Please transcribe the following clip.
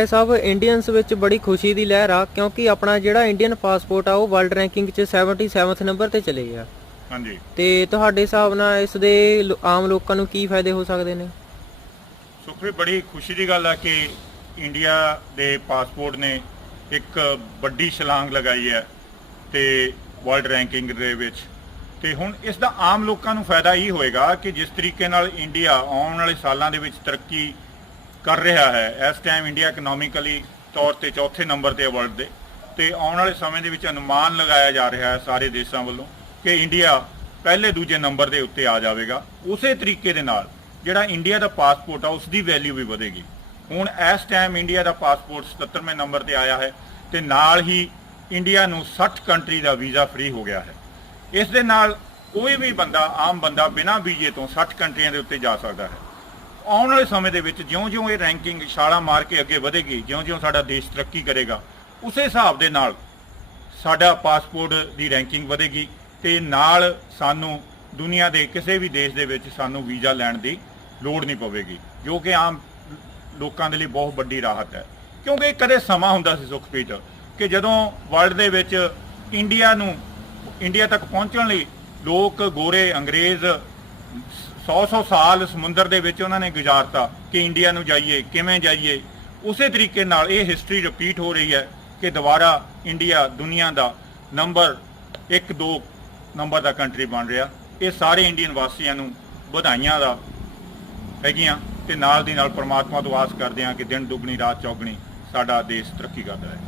ਇਹ ਸਭ ਇੰਡੀਅਨਸ ਵਿੱਚ ਬੜੀ ਖੁਸ਼ੀ ਦੀ ਲਹਿਰ ਆ ਕਿਉਂਕਿ ਆਪਣਾ ਜਿਹੜਾ ਇੰਡੀਅਨ ਪਾਸਪੋਰਟ ਆ ਉਹ ਵਰਲਡ ਰੈਂਕਿੰਗ 'ਚ 77th ਨੰਬਰ ਤੇ ਚਲੇ ਗਿਆ। ਹਾਂਜੀ। ਤੇ ਤੁਹਾਡੇ ਹਿਸਾਬ ਨਾਲ ਇਸ ਦੇ ਲੋ- ਆਮ ਲੋਕਾਂ ਨੂੰ ਕੀ ਫਾਇਦੇ ਹੋ ਸਕਦੇ ਨੇ? ਸੁਖਵੀ ਬੜੀ ਖੁਸ਼ੀ ਦੀ ਗੱਲ ਹੈ ਕਿ ਇੰਡੀਆ ਦੇ ਪਾਸਪੋਰਟ ਨੇ ਇੱਕ ਵੱਡੀ ਛਲਾਂਗ ਲਗਾਈ ਹੈ ਤੇ ਵਰਲਡ ਰੈਂਕਿੰਗ ਦੇ ਵਿੱਚ। ਤੇ ਹੁਣ ਇਸ ਦਾ ਆਮ ਲੋਕਾਂ ਨੂੰ ਫਾਇਦਾ ਇਹ ਹੋਏਗਾ ਕਿ ਜਿਸ ਤਰੀਕੇ ਨਾਲ ਇੰਡੀਆ ਆਉਣ ਵਾਲੇ ਸਾਲਾਂ ਦੇ ਵਿੱਚ ਤਰੱਕੀ ਕਰ ਰਿਹਾ ਹੈ ਇਸ ਟਾਈਮ ਇੰਡੀਆ ਇਕਨੋਮਿਕਲੀ ਤੌਰ ਤੇ ਚੌਥੇ ਨੰਬਰ ਤੇ ਹੈ ਵਰਲਡ ਦੇ। ਤੇ ਆਉਣ ਵਾਲੇ ਸਮੇਂ ਦੇ ਵਿੱਚ ਅਨੁਮਾਨ ਲਗਾਇਆ ਜਾ ਰਿਹਾ ਹੈ ਸਾਰੇ ਦੇਸ਼ਾਂ ਵੱਲੋਂ ਕਿ ਇੰਡੀਆ ਪਹਿਲੇ ਦੂਜੇ ਨੰਬਰ ਦੇ ਉੱਤੇ ਆ ਜਾਵੇਗਾ। ਉਸੇ ਤਰੀਕੇ ਦੇ ਨਾਲ ਜਿਹੜਾ ਇੰਡੀਆ ਦਾ ਪਾਸਪੋਰਟ ਆ ਉਸ ਦੀ ਵੈਲਿਊ ਵੀ ਵਧੇਗੀ। ਹੁਣ ਇਸ ਟਾਈਮ ਇੰਡੀਆ ਦਾ ਪਾਸਪੋਰਟ 77ਵੇਂ ਨੰਬਰ ਤੇ ਆਇਆ ਹੈ ਤੇ ਨਾਲ ਹੀ ਇੰਡੀਆ ਨੂੰ 60 ਕੰਟਰੀ ਦਾ ਵੀਜ਼ਾ ਫ੍ਰੀ ਹੋ ਗਿਆ ਹੈ। ਇਸ ਦੇ ਨਾਲ ਕੋਈ ਵੀ ਬੰਦਾ, ਆਮ ਬੰਦਾ ਬਿਨਾਂ ਵੀਜ਼ੇ ਤੋਂ 60 ਕੰਟਰੀਆਂ ਦੇ ਉੱਤੇ ਜਾ ਸਕਦਾ ਹੈ। ਆਉਣ ਵਾਲੇ ਸਮੇਂ ਦੇ ਵਿੱਚ ਜਿਉਂ-ਜਿਉਂ ਇਹ ਰੈਂਕਿੰਗ ਛਾਲਾ ਮਾਰ ਕੇ ਅੱਗੇ ਵਧੇਗੀ, ਜਿਉਂ-ਜਿਉਂ ਸਾਡਾ ਦੇਸ਼ ਤਰੱਕੀ ਕਰੇਗਾ, ਉਸੇ ਹਿਸਾਬ ਦੇ ਨਾਲ ਸਾਡਾ ਪਾਸਪੋਰਟ ਦੀ ਰੈਂਕਿੰਗ ਵਧੇਗੀ ਤੇ ਨਾਲ ਸਾਨੂੰ ਦੁਨੀਆ ਦੇ ਕਿਸੇ ਵੀ ਦੇਸ਼ ਦੇ ਵਿੱਚ ਸਾਨੂੰ ਵੀਜ਼ਾ ਲੈਣ ਦੀ ਲੋੜ ਨਹੀਂ ਪਵੇਗੀ, ਜੋ ਕਿ ਆਮ ਲੋਕਾਂ ਦੇ ਲਈ ਬਹੁਤ ਵੱਡੀ ਰਾਹਤ ਹੈ। ਕਿਉਂਕਿ ਕਦੇ ਸਮਾਂ ਹੁੰਦਾ ਸੀ ਸੁਖਪ੍ਰੀਤ ਕਿ ਜਦੋਂ ਵਰਲਡ ਦੇ ਵਿੱਚ ਇੰਡੀਆ ਨੂੰ ਇੰਡੀਆ ਤੱਕ ਪਹੁੰਚਣ ਲਈ ਲੋਕ ਗੋਰੇ ਅੰਗਰੇਜ਼ 100-100 ਸਾਲ ਸਮੁੰਦਰ ਦੇ ਵਿੱਚ ਉਹਨਾਂ ਨੇ ਗੁਜ਼ਾਰਤਾ ਕਿ ਇੰਡੀਆ ਨੂੰ ਜਾਈਏ, ਕਿਵੇਂ ਜਾਈਏ। ਉਸੇ ਤਰੀਕੇ ਨਾਲ ਇਹ ਹਿਸਟਰੀ ਰਿਪੀਟ ਹੋ ਰਹੀ ਹੈ ਕਿ ਦੁਬਾਰਾ ਇੰਡੀਆ ਦੁਨੀਆ ਦਾ ਨੰਬਰ 1-2 ਨੰਬਰ ਦਾ ਕੰਟਰੀ ਬਣ ਰਿਹਾ। ਇਹ ਸਾਰੇ ਇੰਡੀਅਨ ਵਾਸੀਆਂ ਨੂੰ, ਵਧਾਈਆਂ ਦਾ ਹੈਗੀਆਂ ਤੇ ਨਾਲ ਦੀ ਨਾਲ ਪ੍ਰਮਾਤਮਾ ਤੋਂ ਆਸ ਕਰਦੇ ਹਾਂ ਕਿ ਦਿਨ ਦੁੱਗਣੀ, ਰਾਤ ਚੌਗਣੀ ਸਾਡਾ ਦੇਸ਼ ਤਰੱਕੀ ਕਰਦਾ ਹੈ